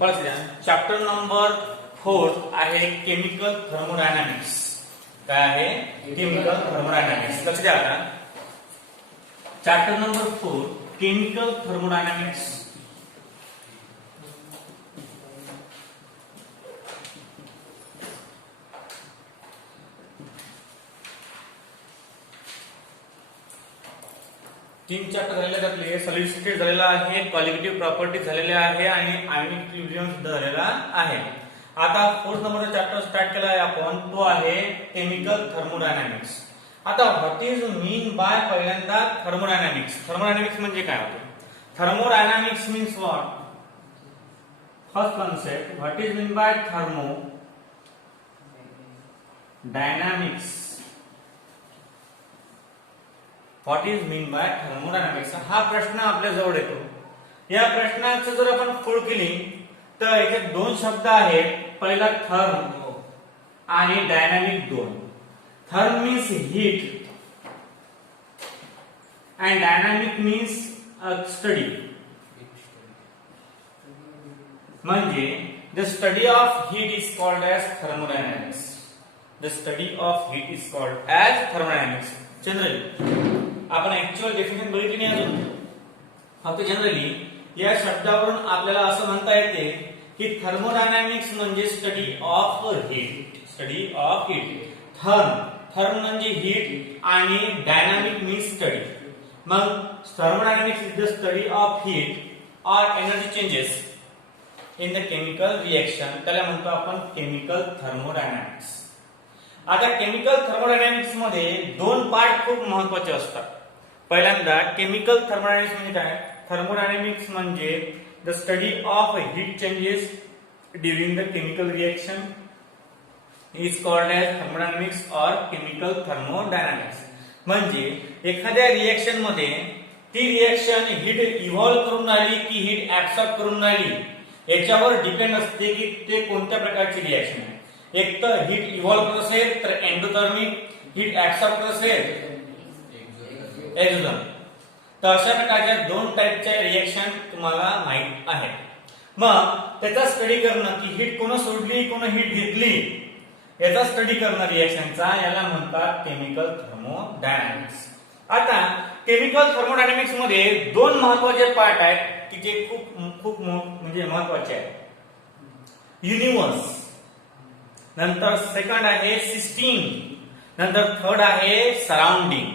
Chapter number 4 आहे chemical thermodynamics. काय आहे? Chemical thermodynamics. लक्ष द्या आता. Chapter number 4 chemical thermodynamics. तीन चॅप्टर झालेले त्यातले सॉलिड स्टेट झालेला आहे, क्वालिटेटिव्ह प्रॉपर्टी झालेले आहे आणि आयोनिक इक्विलिब्रियम सुद्धा झालेला आहे. आता 4th नंबरचा चॅप्टर स्टार्ट केला आहे आपण, तो आहे केमिकल थर्मोडायनामिक्स. आता व्हॉट इज मीन बाय पहिल्यांदा थर्मोडायनामिक्स. थर्मोडायनामिक्स म्हणजे काय होतं? Thermodynamics means what? First concept, what is mean bye thermo dynamics. What is mean bye thermodynamics हा प्रश्न आपल्या जवळ येतो. या प्रश्नाचं जर आपण फोड केली तर याच्यात दोन शब्द आहेत. पहिला थर्म आणि डायनामिक. दोन. Therm means heat and dynamic means study. म्हणजे the study of heat is called as thermodynamics. The study of heat is called as thermodynamics. Generally आपण ऍक्च्युअल डेफिनेशन बघितली नाही अजून, फक्त जनरली या शब्दावरून आपल्याला असं म्हणता येते की थर्मोडायनामिक्स म्हणजे study of heat. Study of heat. Therm म्हणजे हीट आणि डायनामिक मीन्स स्टडी. मग thermodynamics is the study of heat or energy changes in the chemical reaction. त्याला म्हणतो आपण केमिकल थर्मोडायनामिक्स. आता केमिकल थर्मोडायनामिक्स मध्ये दोन पार्ट खूप महत्वाचे असतात. पहिल्यांदा केमिकल थर्मोडायनामिक्स म्हणजे काय? थर्मोडायनामिक्स म्हणजे the study of heat changes during the chemical reaction is called as thermodynamics or chemical thermodynamics. म्हणजे एखाद्या रिएक्शन मध्ये ती रिएक्शन हीट इव्हॉल्व करून राहिली की हीट ऍब्सॉर्ब करून राहिली याच्यावर डिपेंड असते की ते कोणत्या प्रकारची रिएक्शन आहे. एक तर हीट इव्हॉल्व करत असेल तर एंडोथर्मिक, हीट ऍब्सॉर्ब करत असेल एक्झोथर्मिक. तर अशा प्रकारच्या दोन टाईपच्या रिएक्शन तुम्हाला माहित आहे. मग त्याचा स्टडी करणं की हीट कोण सोडली कोण हीट घेतली याचा स्टडी करणं रिएक्शनचा, याला म्हणतात केमिकल थर्मोडायनामिक्स. आता केमिकल थर्मोडायनामिक्स मध्ये दोन महत्वाचे पार्ट आहेत की जे खूप म्हणजे महत्वाचे आहेत. युनिव्हर्स, नंतर सेकंड आहे सिस्टीम, नंतर थर्ड आहे सराउंडिंग.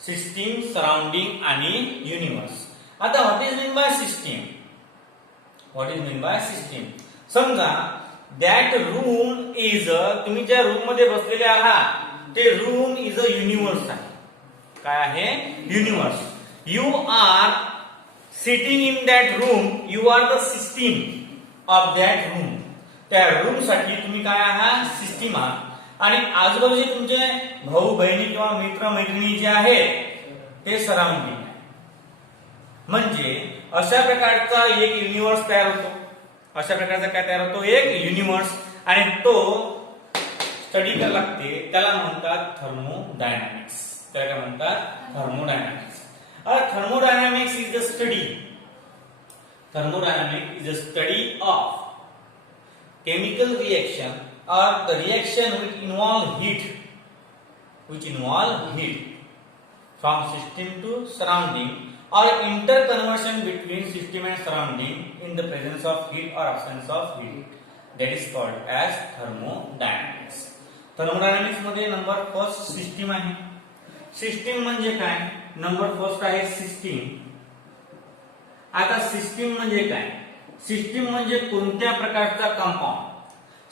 सिस्टीम, सराउंडिंग आणि युनिव्हर्स. आता what is mean by system? What is mean by system? समजा दॅट रूम इज, तुम्ही ज्या रूम मध्ये बसलेले आहात ते रूम इज अ युनिव्हर्स आहे. काय आहे? Universe. You are sitting in that room, you are the system of that room. त्या रूम साठी तुम्ही काय आहात? सिस्टीम आहात. आणि आजूबाजूचे तुमचे भाऊ बहिणी किंवा मित्र मैत्रिणी जे आहेत ते सराउंडिंग आहे. म्हणजे अशा प्रकारचा एक युनिव्हर्स तयार होतो. अशा प्रकारचा काय तयार होतो? एक युनिव्हर्स. आणि तो स्टडी करायला लागते, त्याला म्हणतात थर्मोडायनामिक्स. त्याला काय म्हणतात? Thermodynamics. Thermodynamics is the study. Thermodynamics is a study of chemical reaction or the reaction which involve heat from system to surrounding or interconversion between system and surrounding in the presence of heat or absence of heat. That is called as thermodynamics. Thermodynamics मध्ये number first system आहे. System म्हणजे काय? Number first आहे system. आता system म्हणजे काय? System म्हणजे कोणत्या प्रकारचा कंपाऊंड.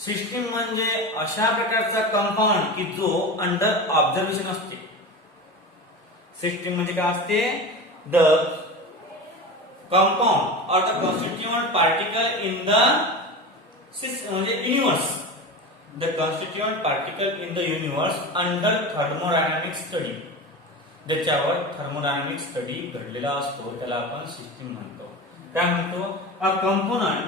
सिस्टीम म्हणजे अशा प्रकारचा कंपाऊंड की जो अंडर ऑब्झर्वेशन असते. सिस्टीम म्हणजे काय असते? The compound or the constituent particle in the म्हणजे universe. The constituent particle in the universe under thermodynamic study. ज्याच्यावर थर्मोडायनामिक स्टडी घडलेला असतो त्याला आपण सिस्टीम म्हणतो. काय म्हणतो? A component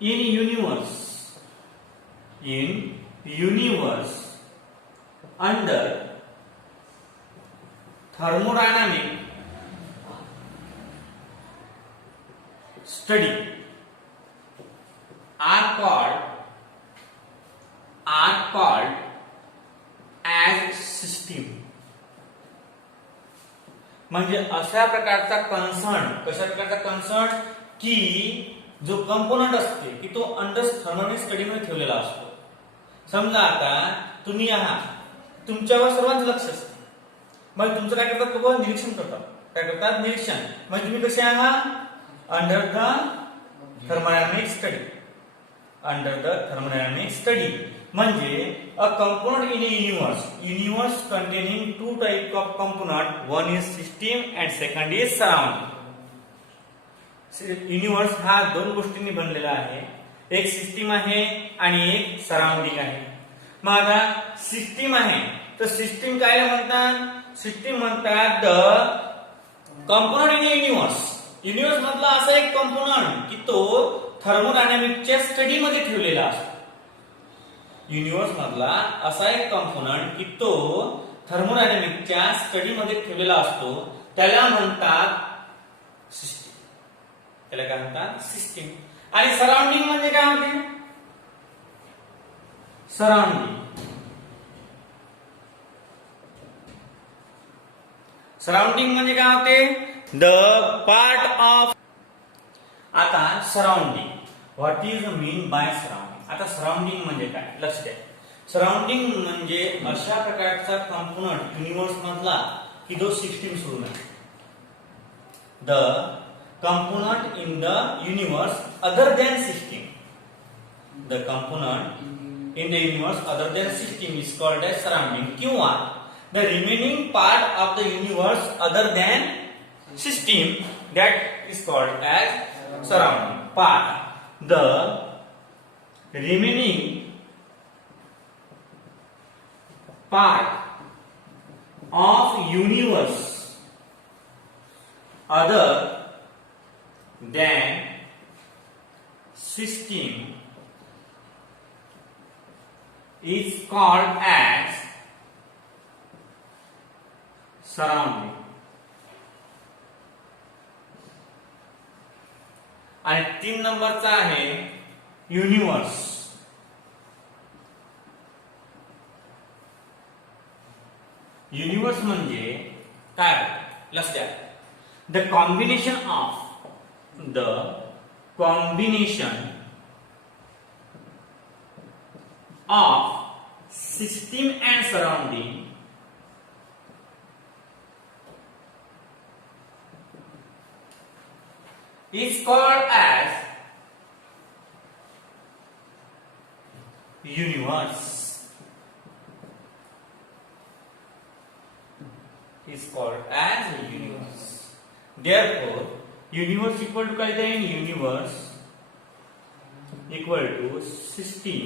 in universe under study are called as system. म्हणजे अशा प्रकारचा कन्सर्न, कशा प्रकारचा कन्सर्न की जो कंपोनंट असते की तो अंडर थर्मोडायनामिक स्टडी मध्ये ठेवलेला असतो. समजा आता तुम्ही आहात, तुमच्यावर सर्वांचं लक्ष असतं, मग तुमचं काय करतात लोक, निरीक्षण करतात. काय करतात, निरीक्षण. म्हणजे तुम्ही कसे आहात, under the thermodynamic study, under the thermodynamic study. म्हणजे a component in a universe containing two type of component, one is system and second is surrounding. Universe हा दोन गोष्टींनी बनलेला आहे, एक सिस्टीम आहे आणि एक सराउंडिंग आहे. मग आता सिस्टीम आहे तर सिस्टीम काय म्हणतात, सिस्टीम म्हणतात the component in universe. Universe मधला असा एक कंपोनंट की तो थर्मोडायनामिकच्या स्टडी मध्ये ठेवलेला असतो. युनिवर्स मधला असा एक कंपोनंट की तो थर्मोडायनामिकच्या स्टडी मध्ये ठेवलेला असतो, त्याला म्हणतात सिस्टीम. त्याला काय म्हणतात, सिस्टीम. आणि सराउंडिंग म्हणजे काय होते, सराउंडिंग. सराउंडिंग म्हणजे काय होते, द पार्ट ऑफ. आता surrounding, what is mean by surrounding. आता सराउंडिंग म्हणजे काय, लक्ष द्या. सराउंडिंग म्हणजे अशा प्रकारचा कंपोनंट युनिवर्स मधला की जो सिस्टीम सोडून आहे. The component in the universe other than system. The component in the universe other than system is called as surrounding. किंवा the remaining part of the universe other than system, that is called as surrounding part. The remaining part of universe other than system is called as surrounding. आणि 3 नंबरचा आहे universe. Universe म्हणजे काय, लक्ष द्या. The combination of system and surrounding is called as universe. Is called as universe. Therefore, universe equal to काय देईल, universe equal to system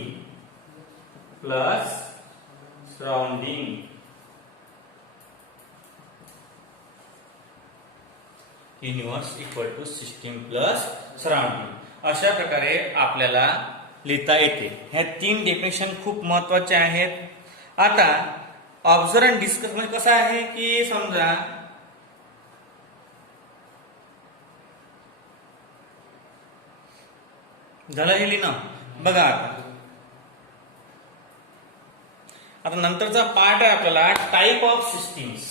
plus surrounding. Universe equal to system plus surrounding. अशा प्रकारे आपल्याला लिहिता येते. ह्या 3 डेफिनेशन खूप महत्वाचे आहेत. आता ऑब्झर्व अँड डिस्कस म्हणजे कसं आहे की समजा झालं हे लिहिणं बघा. आता नंतरचा पार्ट आहे आपल्याला टाइप ऑफ सिस्टीम्स.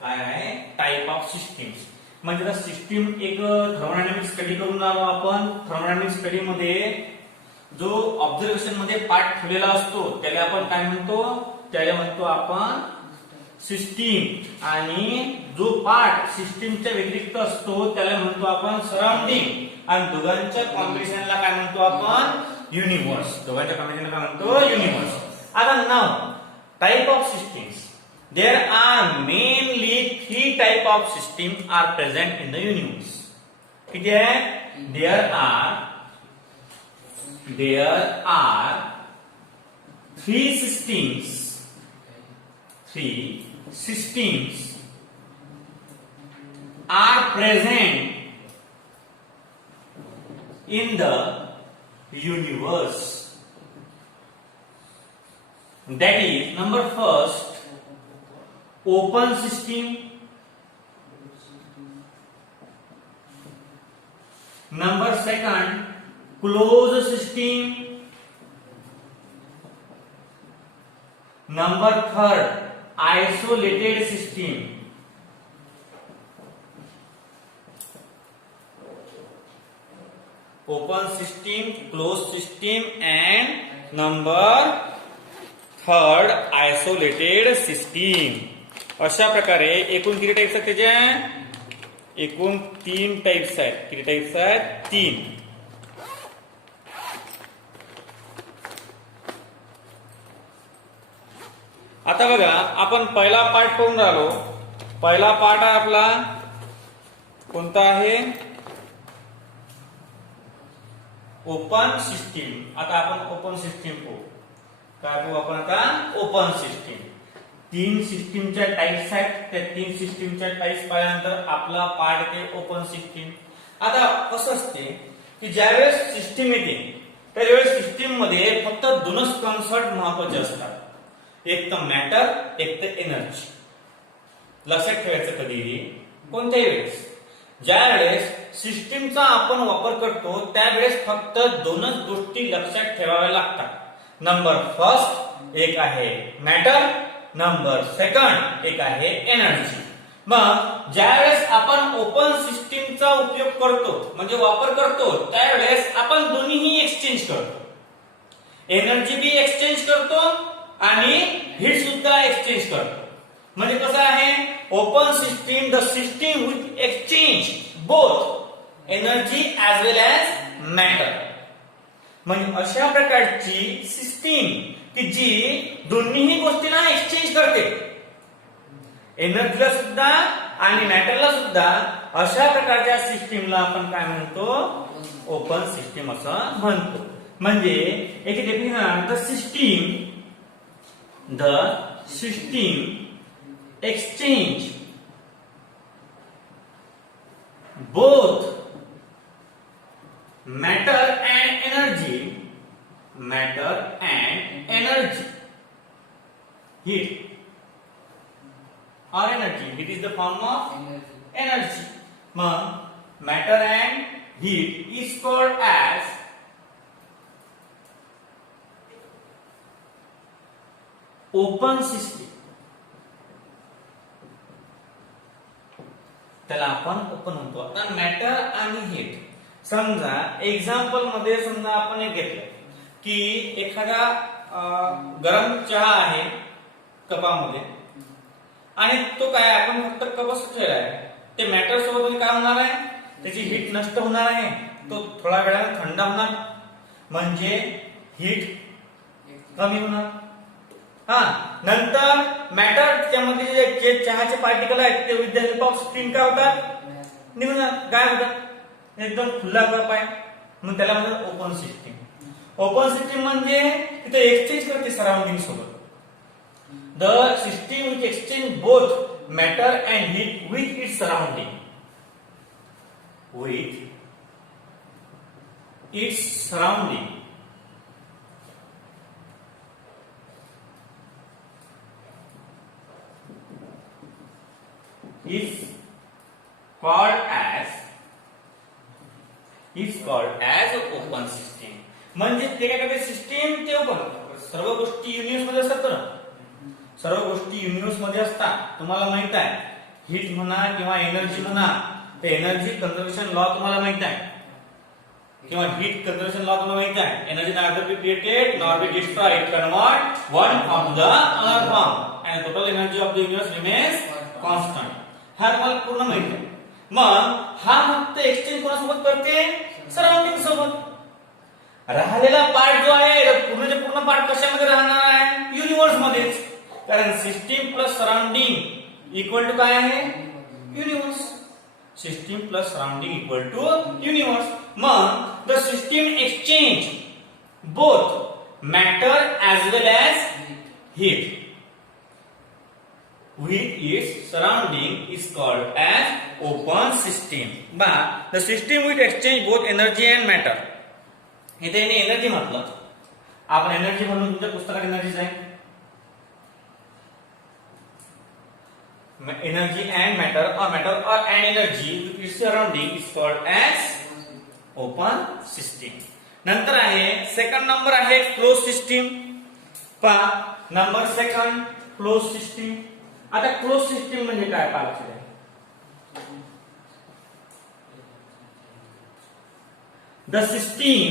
काय आहे, टाइप ऑफ सिस्टीम्स. म्हणजे सिस्टीम एक थर्मोडायनामिक स्टडी करून आलो आपण. थर्मोडायनामिक स्टडी मध्ये जो ऑब्झर्वेशन मध्ये पार्ट ठेवलेला असतो त्याला आपण काय म्हणतो, त्याला म्हणतो आपण सिस्टीम. आणि जो पार्ट सिस्टीमच्या व्यतिरिक्त असतो त्याला म्हणतो आपण सराउंडिंग. आणि दोघांच्या कॉम्बिनेशनला काय म्हणतो आपण, युनिवर्स. दोघांच्या कॉम्बिनेशनला काय म्हणतो, युनिवर्स. आता नाव type of systems. There are mainly 3 type of systems are present in the universe. ठीक है? There are 3 systems. 3 systems are present in the universe. That is, number first, open system. Number second, closed system. Number third, isolated system. Open system, closed system, and number third, isolated system. अशा प्रकारे एकूण किती types आहेत त्याच्या? एकूण 3 types आहेत. किती types आहेत? 3. आता बघा, आपण पहिला पार्ट पाहून राहिलो. पहिला पार्ट आहे आपला कोणता आहे? Open system. आता आपण ओपन सिस्टीम पाहू. काय पाहू आपण आता? Open system. 3 सिस्टीमच्या टाइप्स आहेत. त्या 3 सिस्टीमच्या टाइप्स पाहिल्यानंतर आपला पार्ट येते ओपन सिस्टीम. आता कसं असते की ज्यावेळेस सिस्टीम येते त्यावेळेस सिस्टीम मध्ये फक्त 2च कन्सेप्ट महत्वाचे असतात. एक तर मॅटर, एक तर एनर्जी. लक्षात ठेवायचं कधीही कोणत्याही वेळेस ज्यावेळेस सिस्टीमचा आपण वापर करतो त्यावेळेस फक्त 2च गोष्टी लक्षात ठेवाव्या लागतात. नंबर फर्स्ट एक आहे मॅटर, नंबर सेकंड एक आहे एनर्जी. मग ज्यावेळेस आपण ओपन सिस्टीमचा उपयोग करतो म्हणजे वापर करतो त्यावेळेस आपण दोन्हीही एक्सचेंज करतो. एनर्जी बी एक्सचेंज करतो आणि हीट सुद्धा एक्सचेंज करतो. म्हणजे कसं आहे? Open system, the system with exchange both energy as well as matter. म्हणजे अशा प्रकारची सिस्टीम की जी दोन्हीही गोष्टींना एक्सचेंज करते, एनर्जीला सुद्धा आणि मॅटरला सुद्धा. अशा प्रकारच्या सिस्टीमला आपण काय म्हणतो? ओपन सिस्टीम असं म्हणतो. म्हणजे एक definition, the system exchange both matter and energy, heat or energy. Heat is the form of energy. Matter and heat is called as open system. त्याला आपण ओपन म्हणतो. आता मॅटर आणि हीट, समजा एक्झाम्पल मध्ये समजा आपण एक घेतलं की एखादा गरम चहा आहे कपामध्ये आणि तो काय आपण फक्त कपच ठेवला आहे. ते मॅटर सोबत काय होणार आहे? त्याची हीट नष्ट होणार आहे. तो थोडा वेळाने थंड होणार म्हणजे हीट कमी होणार. नंतर मॅटर त्यामध्ये जे चहाचे पार्टिकल आहेत ते with the help of steam काय होतात? निघून काय होतात? एकदम खुला कप आहे मग त्याला म्हणतात ओपन सिस्टीम. ओपन सिस्टीम म्हणजे तिथे एक्सचेंज करते सराउंडिंग सोबत. The system which exchange both matter and heat with its surrounding. is called as open system. म्हणजे ते काय करते? सिस्टीम ते ओपन. सर्व गोष्टी युनिव्हर्स मध्ये असतात ना, सर्व गोष्टी युनिव्हर्स मध्ये असतात. तुम्हाला माहित आहे हीट म्हणा किंवा एनर्जी म्हणा, ते एनर्जी कंझर्वेशन लॉ तुम्हाला माहित आहे किंवा हीट कंझर्वेशन लॉ तुम्हाला माहित आहे. Energy neither be created nor be destroyed, it convert one from the other form and total energy of the universe remains constant. हा तुम्हाला पूर्ण माहिती आहे. मग हा फक्त एक्सचेंज कोणासोबत करते? सराउंडिंग सोबत. राहिलेला पार्ट जो आहे पूर्णचे पूर्ण पार्ट कशामध्ये राहणार आहे? युनिव्हर्स मध्येच. कारण system plus surrounding equal to काय आहे? Universe. System plus surrounding equal to universe. मग the system exchange both matter as well as heat with its surrounding is called as open system. But the system which exchange both energy and matter. इथे energy म्हटलं आपण. Energy म्हणून तुमच्या पुस्तकात energies आहे. Energy and matter or matter or and energy with its surrounding is called as open system. नंतर आहे second number आहे क्लोज सिस्टीम. पहा नंबर सेकंड क्लोज सिस्टीम. आता क्लोज सिस्टीम म्हणजे काय पाहतो. The system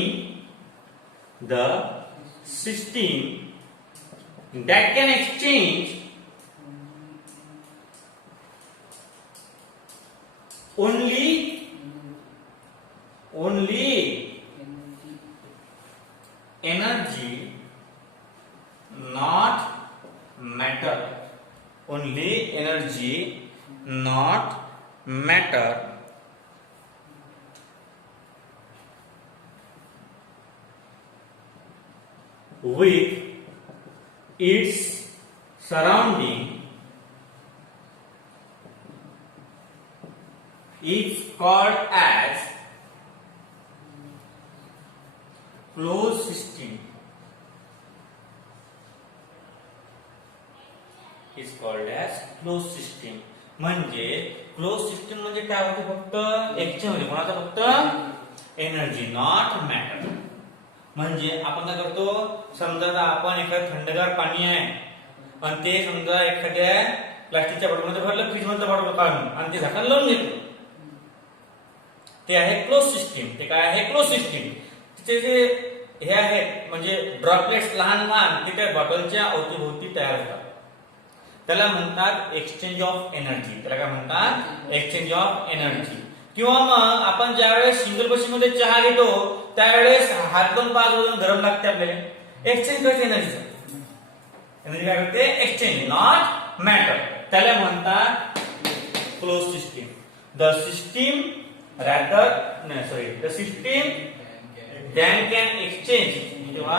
that can exchange only energy, not matter. Only energy, not matter. With its surrounding is called as closed system. Is called as closed system. म्हणजे close system म्हणजे काय होते. फक्त exchange म्हणजे कोणाचा फक्त एनर्जी, नॉट मॅटर. म्हणजे आपण काय करतो. समजा आपण एखादं थंडगार पाणी आहे आणि ते समजा एखाद्या प्लास्टिकच्या बॉटलमध्ये भरलं, फ्रीज मधलं बॉटल काढून आणि ते झाकण लावून घेतो. ते आहे क्लोज सिस्टीम. ते काय आहे क्लोज सिस्टीम. तिचे जे हे आहेत म्हणजे ड्रॉपलेट्स लहान लहान ते त्या बॉटलच्या अवतीभोवती तयार होतात. त्याला म्हणतात एक्सचेंज ऑफ एनर्जी. त्याला काय म्हणतात एक्सचेंज ऑफ एनर्जी. किंवा मग आपण ज्यावेळेस सिंगल मशीन मध्ये चहा घेतो त्यावेळेस हात दोन पाच वाजून गरम लागते आपल्याला. एक्सचेंज करते एनर्जीचा. एनर्जी काय करते एक्सचेंज, नॉट मॅटर. त्याला म्हणतात close system. The system the system than can exchange किंवा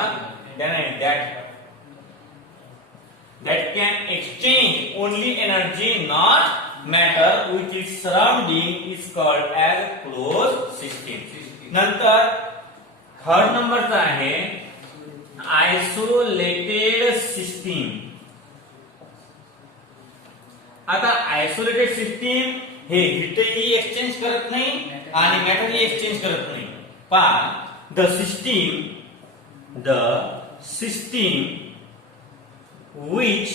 that can exchange only energy, not matter, which is surrounding is called as closed system. नंतर थर्ड नंबरचा आहे आयसोलेटेड सिस्टीम. आता isolated system हे हीटही exchange करत नाही आणि मॅटरही एक्सचेंज करत नाही. पहा the system which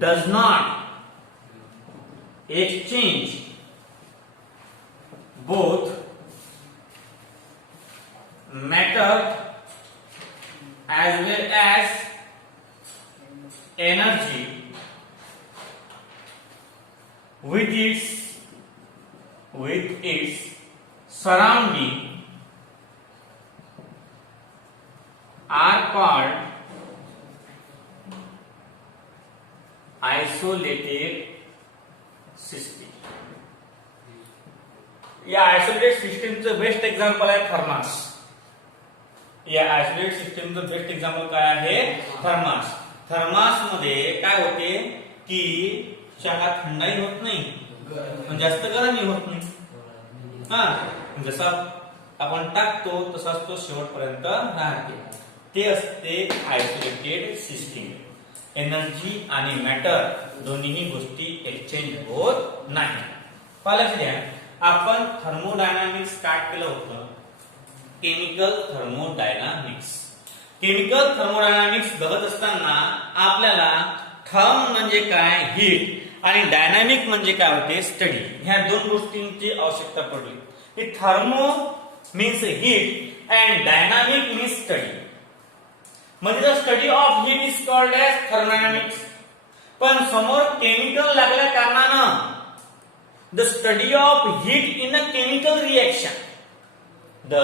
does not exchange both matter as well as energy with its surrounding are called isolated system. या आयसोलेटेड सिस्टीमचं बेस्ट एक्झाम्पल आहे थर्मास. या आयसोलेटेड सिस्टीमचं बेस्ट एक्झाम्पल काय आहे थर्मास. थर्मास मध्ये काय होते की चहा थंडाई होत नाही पण जास्त गरमही होत नाही. जसा आपण टाकतो तसाच तो शेवटपर्यंत राहते. ते असते आयसोलेटेड सिस्टीम. एनर्जी आणि मॅटर दोन्ही गोष्टी एक्सचेंज होत नाही. लक्ष द्या आपण थर्मोडायनामिक्स स्टार्ट केलं होतं. Chemical thermodynamics. केमिकल थर्मोडायनामिक्स बघत असताना आपल्याला थर्म म्हणजे काय हीट आणि डायनामिक म्हणजे काय होते स्टडी. ह्या दोन गोष्टींची आवश्यकता पडली. Thermo means heat and dynamic means study. म्हणजे the study of heat is called as thermodynamics. पण समोर केमिकल लागल्या कारणानं the study of heat in a chemical reaction. The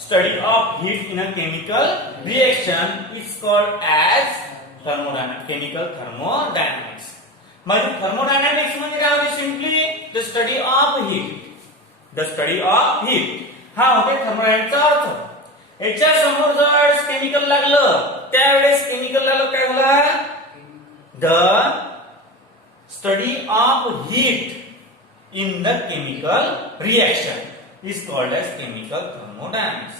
study of heat in a chemical reaction is called as thermodynamics. Chemical thermodynamics. म्हणजे thermodynamics म्हणजे काय होते simply the study of heat. The study of heat हा होते थर्मोडायनामिक्सचा अर्थ. याच्या समोर जर केमिकल लागलं त्यावेळेस केमिकल लागलं काय झालं the study of heat in the chemical reaction is called as chemical thermodynamics.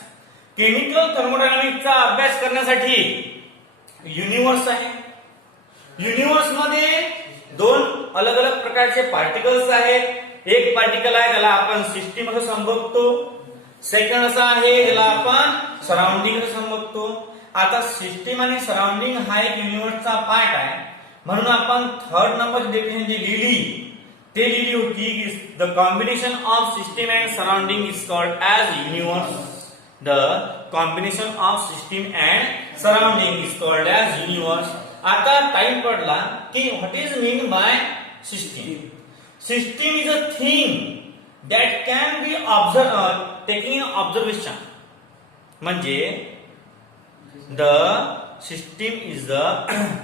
Chemical थर्मोडायनामिक्सचा अभ्यास करण्यासाठी युनिव्हर्स आहे. युनिव्हर्स मध्ये दोन अलग अलग प्रकारचे पार्टिकल्स आहेत. एक पार्टिकल आहे त्याला आपण सिस्टीम असं संबोधतो. सेकंड असा आहे ज्याला आपण सराउंडिंग समजतो. आता सिस्टीम आणि सराउंडिंग हा एक युनिव्हर्सचा पार्ट आहे, म्हणून आपण थर्ड नंबर डेफिनेशन जी लिहिली होती की the combination of system and surrounding is called as universe. The combination of system and surrounding is called as universe. आता टाइम पडला की what is mean by system. System is a thing that can be observe taking observation. म्हणजे the system is the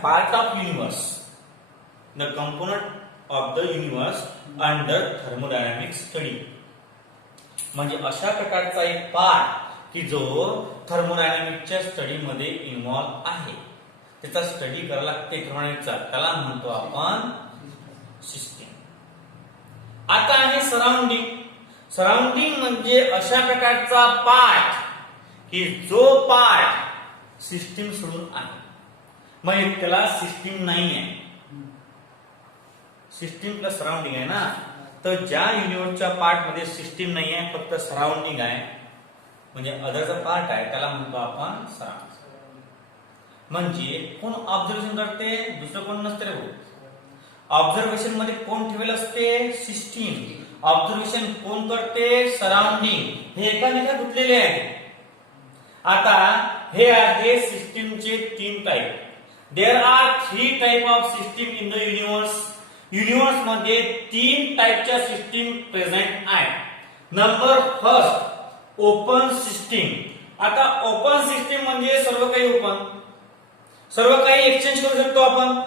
part of universe, the component of the universe under thermodynamic study. म्हणजे अशा प्रकारचा एक part की जो थर्मोडायनामिकच्या study मध्ये involve आहे, त्याचा स्टडी करायला लागते थर्मोडायनामिकचा, त्याला म्हणतो आपण सिस्टीम. आता आहे सराउंडिंग. सराउंडिंग म्हणजे अशा प्रकारचा पार्ट की जो पार्ट सिस्टीम सोडून आहे, म्हणजे त्याला सिस्टीम नाही आहे. सिस्टीम प्लस सराउंडिंग आहे ना, तर ज्या युनिव्हर्सच्या पार्ट मध्ये सिस्टीम नाही आहे, फक्त सराउंडिंग आहे, म्हणजे अदरचा पार्ट आहे, त्याला म्हणतो आपण सराउंडिंग. म्हणजे कोण ऑब्झर्वेशन करते, दुसरं कोण नसते रे भाऊ. ऑब्झर्वेशन मध्ये कोण ठेवलेलं असते, सिस्टीम. ऑब्झर्वेशन कोण करते, सराउंडिंग. हे एकामेका गुंतलेले आहे. आता हे आहे सिस्टीमचे 3 type. There are 3 type of system in the universe. Universe मध्ये 3 टाइपच्या सिस्टीम प्रेझेंट आहेत. Number first open system. आता ओपन सिस्टीम म्हणजे सर्व काही ओपन, सर्व काही एक्सचेंज करू शकतो आपण.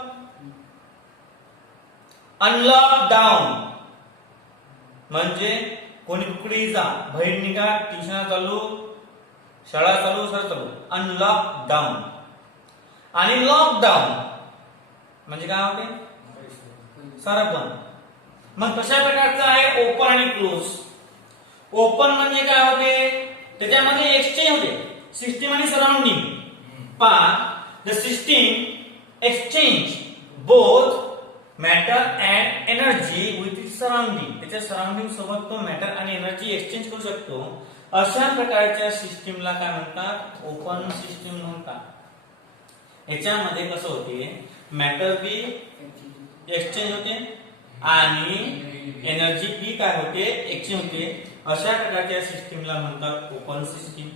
अनलॉक डाऊन म्हणजे कोणी कुठेही जा, बाहेर निघा, ट्युशन चालू, शाळा चालू, सर चालू. Unlock down. आणि लॉकडाऊन म्हणजे काय होते, सारं बंद. मग कशा प्रकारचं आहे ओपन आणि क्लोज. ओपन म्हणजे काय होते, त्याच्यामध्ये एक्सचेंज होते, सिस्टीम आणि सराउंडिंग. पण the system exchange both matter and energy with its surrounding. त्याच्या सराउंडिंग सोबत तो मॅटर आणि एनर्जी एक्सचेंज करू शकतो. अशा प्रकारच्या सिस्टीमला काय म्हणतात, ओपन सिस्टीम म्हणतात. याच्यामध्ये कसं होते, मॅटर बी एक्सचेंज होते आणि एनर्जी बी काय होते, एक्सचेंज होते. अशा प्रकारच्या सिस्टीमला म्हणतात ओपन सिस्टीम.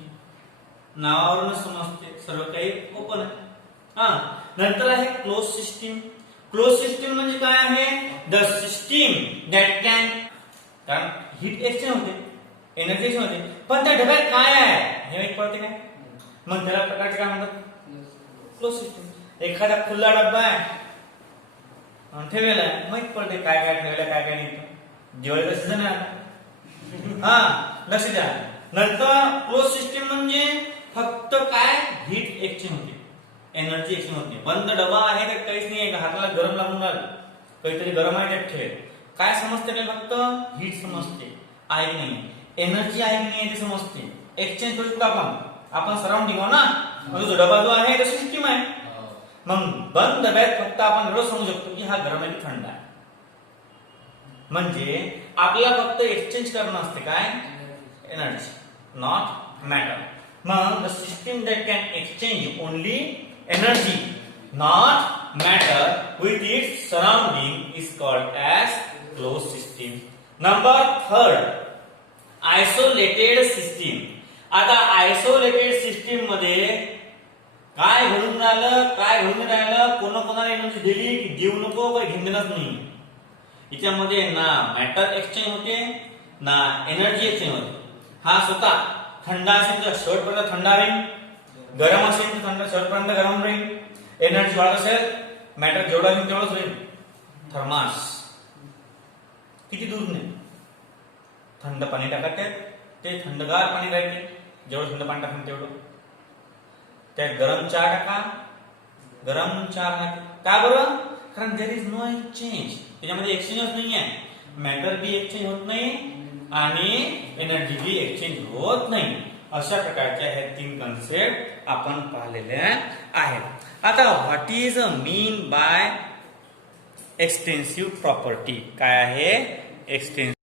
नावावरूनच समजते सर्व काही ओपन आहे. नंतर आहे क्लोज सिस्टीम. क्लोज सिस्टीम म्हणजे काय आहे, द सिस्टीम दॅट कॅन, कारण हीट एक्सचेंज होते, एनर्जी एक्सचेंज होते, पण त्या डब्यात काय आहे हे माहित पडते काय. मग त्याला प्रकारचे काय म्हणतात, क्लोज सिस्टीम. एखादा खुला डब्बा आहे ठेवलेला आहे, माहित पडते काय काय ठेवलेलं काय काय नाही. दिवाळीचा सीझन आहे, लक्ष द्या. नंतर क्लोज सिस्टीम म्हणजे फक्त काय, हीट एक्सचेंज होते, एनर्जी एक्सचेंज होते. बंद डबा आहे तर काहीच नाही, हाताला गरम लागून राहिलं, काहीतरी गरम आहे त्यात ठेवेल, काय समजते नाही, फक्त हीट समजते, आहे की नाही, एनर्जी आहे की नाही ते समजते. एक्सचेंज करू शकतो आपण सराउंडिंग हो ना. मग जो डबा जो आहे तो सिस्टीम आहे. मग बंद डब्यात फक्त आपण एवढं समजू शकतो की हा गरम आहे की थंड आहे. म्हणजे आपल्याला फक्त एक्सचेंज करणं असते काय, एनर्जी, नॉट मॅटर. मग the system that can exchange only energy not matter with its surrounding is called as close system. Number third isolated system. आता आयसोलेटेड सिस्टीम मध्ये काय घडून राहिलं, कोणाला एनर्जी दिली की देऊ नको, काही घेणंच नाही. याच्यामध्ये ना मॅटर एक्सचेंज होते ना एनर्जी एक्सचेंज होते. हा स्वतः थंड असेल तर शर्ट पर्यंत थंड राहील, गरम असेल तर थंड शर्ट पर्यंत गरम राहील. एनर्जी वाढत असेल, मॅटर जेवढा होईल तेवढंच राहील. थर्मास किती दूर नाही, थंड पाणी टाकतात ते थंडगार पाणी राहते, जेवढं थंड पाणी टाकून तेवढं. त्यात गरम चहा टाका, गरम चहा राहते. का बरं, कारण देर इज नो एक्सचेंज, त्याच्यामध्ये एक्सचेंजच नाही आहे. मॅटर बी एक्सचेंज होत नाही आणि एनर्जी बी एक्सचेंज होत नाही. अशा प्रकारच्या ह्या 3 कन्सेप्ट आपण पाहिलेल्या आहेत. आता what is a mean by extensive property. काय आहे एक्सटेन्सिव्ह